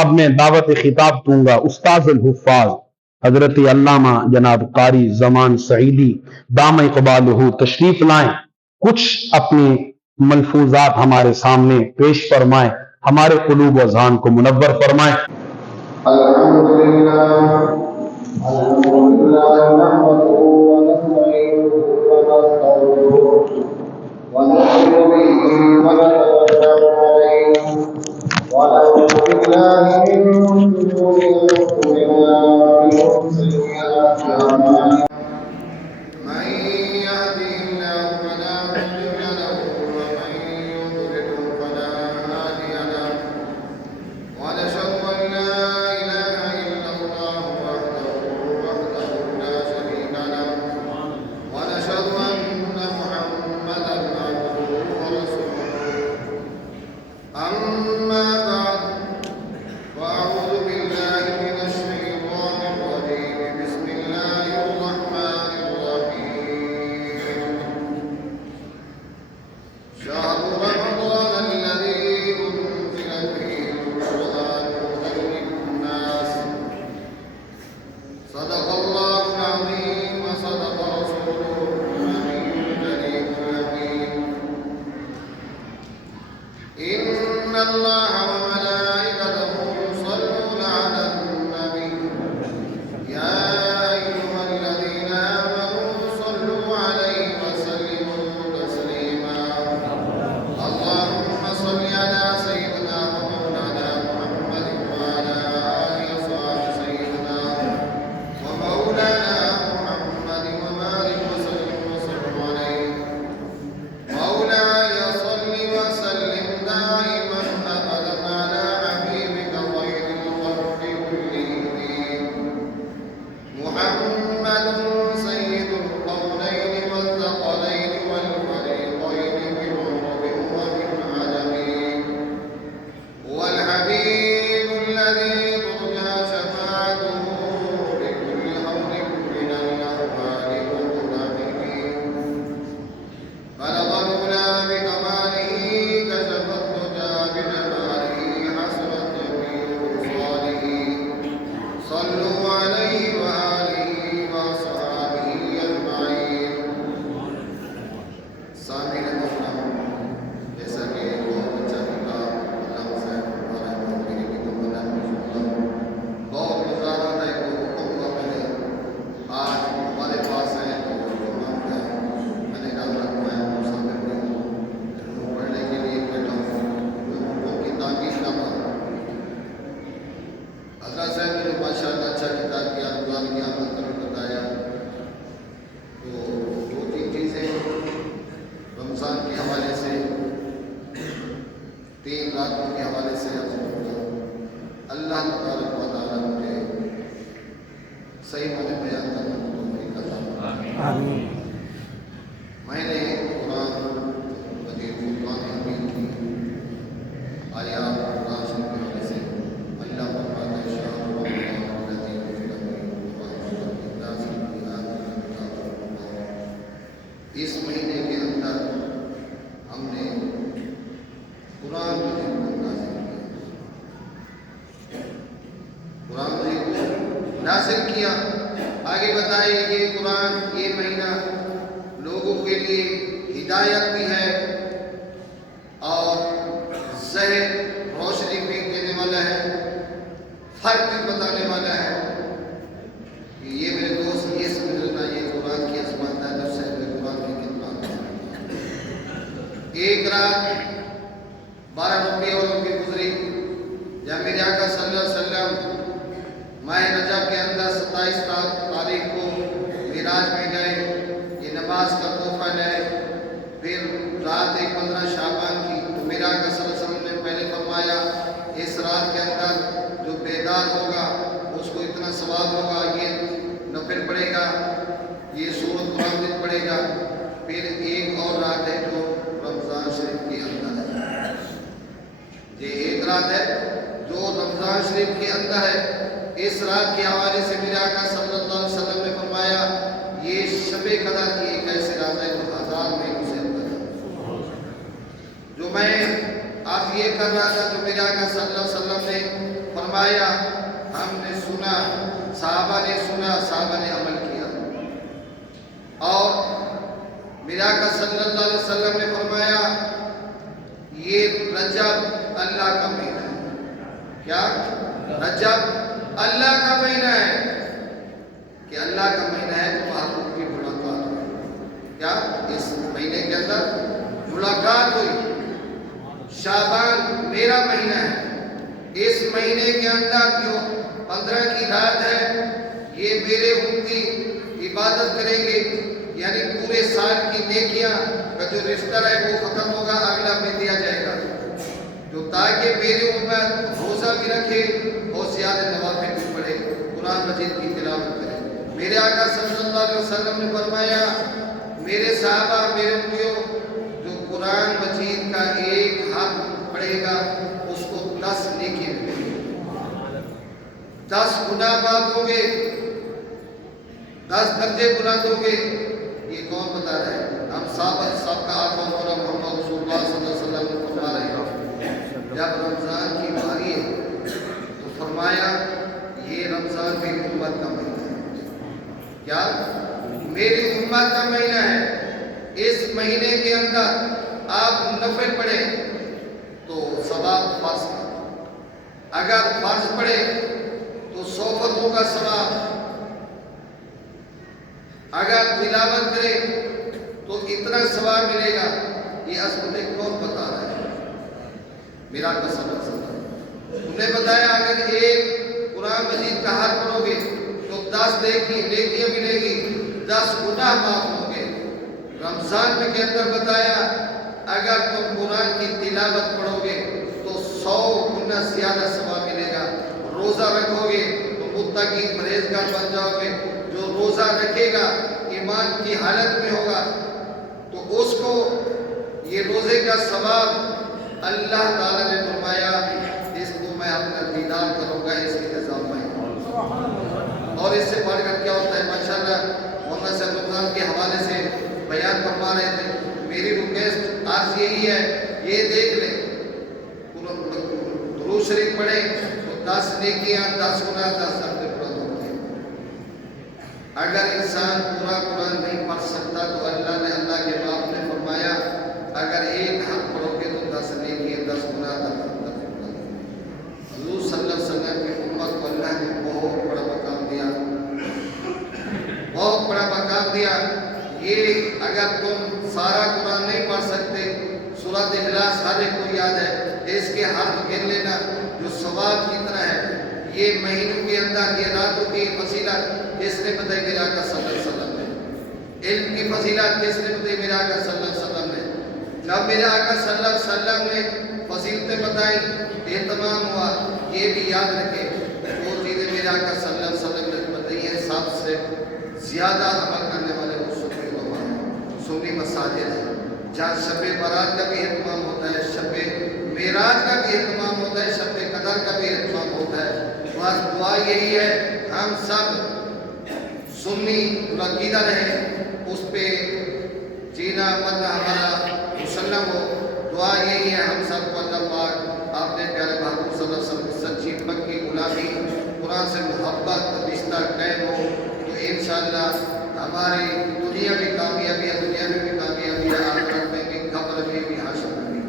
اب میں دعوت خطاب دوں گا استاذ الحفاظ حضرت علامہ جناب قاری زمان سعیدی دام اقبالہ تشریف لائیں، کچھ اپنے ملفوظات ہمارے سامنے پیش فرمائیں، ہمارے قلوب و اذہان کو منور فرمائیں۔ الحمدللہ نحمده ونستعینه ونستغفره ونؤمن به ونتوکل علیہ ونعوذ باللہ من شرور انفسنا ومن سیئات اعمالنا من يهده الله فلا مضل له ومن يضلل فلا هادي له ونشهد ان لا اله الا الله وحده لا شريك له ونشهد ان محمدا عبده ورسوله اما بعد فاعوذ بالله من الشيطان الرجيم بسم الله الرحمن الرحيم شهر رمضان الذي انزل فيه القرآن هدى للناس صدق الله العظيم وصدق رسوله النبي الكريم الأمين إن الله وملائكته يصلون على النبي يا أيها الذين آمنوا صلوا عليه وسلموا تسليما اللهم صل على سيدنا ومولانا محمد وعلى آله وصحبه سيدنا ومولانا محمد وبارك وسلم عليه مولاي صل وسلم دائما أبدا على حبيبك خير الخلق كلهم محمد سيد القولين والثقلين والفريقين بالعرب ومن عجم هو الحبيب الذي ترجى شفاعته بكل هول من الأهوال وقدمه خلق الأولى بكماله كشف الدجى بجماله حسنت جميع خصاله صلوا عليه وآله وأصحابه أجمعين سامعین محترم، جیسا کہ بہت اچھا کتاب علامہ صاحب ہمارے مولانا کی تمنا بہت مزارات ہے تو حکم ہوا میں نے آج ہمارے پاس ہے تو امام کا ہے میں نے کہا میں مسافر بھی ہوں پڑھنے کے لیے بیٹھا ہوں حکم کی تعمیر کا بات حضرت صاحب نے جو ماشاءاللہ اچھا کتاب کیا قرآن کی عمل کبھی بتایا تو دو تین چیزیں رمضان کے حوالے سے 3 راتوں کے حوالے سے عرض کروں گا۔ اللہ تبارک و تعالیٰ مجھے صحیح معنی بیان کرنے کی توفیق عطا فرمائے۔ آمین۔ میں نے قرآن مجید فرقان حمید کی آیات قرآن شریف کے حوالے سے اللہ فرماتا ہے شاہ رمضان الذی انزل فیہ القرآن هدى للناس اس مہینے کے اندر ہم نے قرآن مجید کو نازل کیا، قرآن مجید کو نازل کیا۔ آگے بتائے یہ قرآن یہ مہینہ لوگوں کے لیے ہدایت بھی ہے اور ذہن روشنی بھی دینے والا ہے، فرق بھی بتانے والا ہے۔ یہ میرے دوست یہ سمجھ لینا یہ قرآن کی عظمت ہے، جو صاحب قرآن کی خدمت ہے۔ ایک رات 12 ربیع الاول کی گزری جب میرے آقا صلی اللہ علیہ وسلم ماہ رجب کے اندر 27 تاریخ کو معراج میں گئے، یہ نماز کا تحفہ لے، پھر رات 15 شعبان کی تو میرے آقا صلی اللہ علیہ وسلم نے پہلے فرمایا اس رات کے اندر جو بیدار ہوگا اس کو اتنا ثواب ہوگا، یہ نفل پڑے گا، یہ سورۃ قرآن پڑے گا۔ پھر ایک اور رات ہے جو رمضان شریف کے اندر ہے، یہ ایک رات ہے جو رمضان شریف کے اندر ہے۔ اس رات کے حوالے سے میرے آقا صلی اللہ علیہ وسلم نے فرمایا یہ شب قدر کی ایک ایسی رات ہے جو 1000 مہینوں سے اندر ہے۔ جو میں آپ یہ کر رہا تھا تو میرے آقا صلی اللہ علیہ وسلم نے फरमाया हमने सुना, सहाबा ने सुना, सहाबा ने अमल किया। और मेरे आका सल्लल्लाहु अलैहि वसल्लम ने फरमाया ये रजब अल्लाह का महीना है। क्या? रजब अल्लाह का महीना है। कि अल्लाह का महीना है तो महबूब की मुलाकात हुई। क्या? इस महीने के अंदर मुलाकात हुई। शाबान मेरा महीना है। इस महीने के अंदर जो 15 की रात है ये मेरे उम्मती इबादत करेंगे, यानी पूरे साल की नेकियां का जो रिश्ता है वो खत्म होगा, अगला में दिया जाएगा, जो ताकि मेरी उम्मत रोजा भी रखे और ज़्यादा नवाफिल भी पढ़े, कुरान मजीद की तिलावत करे। मेरे आका सल्लल्लाहु अलैहि वसल्लम ने फरमाया मेरे सहाबा, मेरे उम्मतियों, जो कुरान मजीद का एक हर्फ पढ़ेगा उसको 10 नेकी मिलेगी, 10 गुनाह माफ होंगे, 10 दर्जे बुलंद होंगे। ये कौन बता रहा है? हम सबका आका मौला मोहम्मद रसूलुल्लाह सल्लल्लाहु अलैहि वसल्लम फरमा रहे हैं। जब रमजान की बारी है तो फरमाया ये रमजान मेरी उम्मत का महीना है। क्या? मेरी उम्मत का महीना है। इस महीने के अंदर आप नफल पढ़े तो सवाब फर्ज, अगर फर्ज पढ़े तो 100 फर्जों का सवाब, अगर तिलावत करे तो इतना सवाब मिलेगा। ये अज़मतें कौन बता रहा है? मेरा कसम उन्हें बताया अगर एक कुरान मजीद का हर पढ़ोगे तो 10 नेकियां मिलेगी, 10 गुनाह माफ होंगे। रमजान में के अंदर बताया अगर तुम कुरान की तिलावत पढ़ोगे तो 100 गुना ज्यादा सवाब मिलेगा। रोजा रखोगे तो मुत्तकी परहेजगार बन जाओगे। जो रोजा रखेगा ईमान की हालत में होगा तो उसको ये रोजे का सवाब अल्लाह ताला ने फरमाया इसको मैं अपना दीदार करूंगा, इसके निजाम में। और इससे बढ़कर क्या होता है? माशाल्लाह मौलाना साहब रमजान के हवाले से बयान फरमा रहे थे। मेरी रिक्वेस्ट आज यही है, ये देख ले दुरूद शरीफ पढ़े तो 10 नेकियां, 10 गुनाह, 10 दर्जे बुलंद होते हैं। अगर इंसान पूरा कुरान नहीं पढ़ सकता तो अल्लाह के बाप ने फरमाया अगर एक हर्फ पढ़ोगे तो 10 नेकियां, 10 गुनाह, 10 दर्जे बुलंद। हुजूर सल्लल्लाहु अलैहि वसल्लम की उम्मत को अल्लाह ने बहुत बड़ा मकाम दिया, बहुत बड़ा मकाम दिया। ये अगर तुम सारा कुरान नहीं पढ़ सकते, सूरत इखलास हर एक को याद है, इसके हर्फ गिन लेना जो सवाब कितना है। ये महीनों के अंदर ये रातों की फजीलत किसने बताई? मेरे आका सल्लल्लाहु अलैहि वसल्लम ने। इल्म की फजीलत किसने बताई? मेरे आका सल्लल्लाहु अलैहि वसल्लम ने। जब मेरे आका सल्लल्लाहु अलैहि वसल्लम ने फजीलतें बताई, एहतमाम हुआ, ये भी याद रखें वो चीज़ें मेरे आका सल्लल्लाहु अलैहि वसल्लम ने बताई है, सबसे ज्यादा अमल करने वाले वो सुन्नी मसाजिद है, जहाँ शब बारात का भी एहतमाम होता है, शब मेराज का भी एहतमाम होता है, शब कदर का भी एहतमाम होता है। बस दुआ यही है हम सब सुन्नी अकीदा रहे, उस पे जीना मरना हमारा मुसल्लम हो। दुआ यही है हम सबको अल्लाह पाक आपने प्यारे महबूब सल्लल्लाहु अलैहि वसल्लम सच्ची पक्की गुलामी, कुरान से मोहब्बत रिश्ता कायम हो तो इंशाअल्लाह हमारी दुनिया में कामयाबी है, दुनिया में भी कामयाबी है, आखिरत में भी, कब्र में भी, हाशर में भी।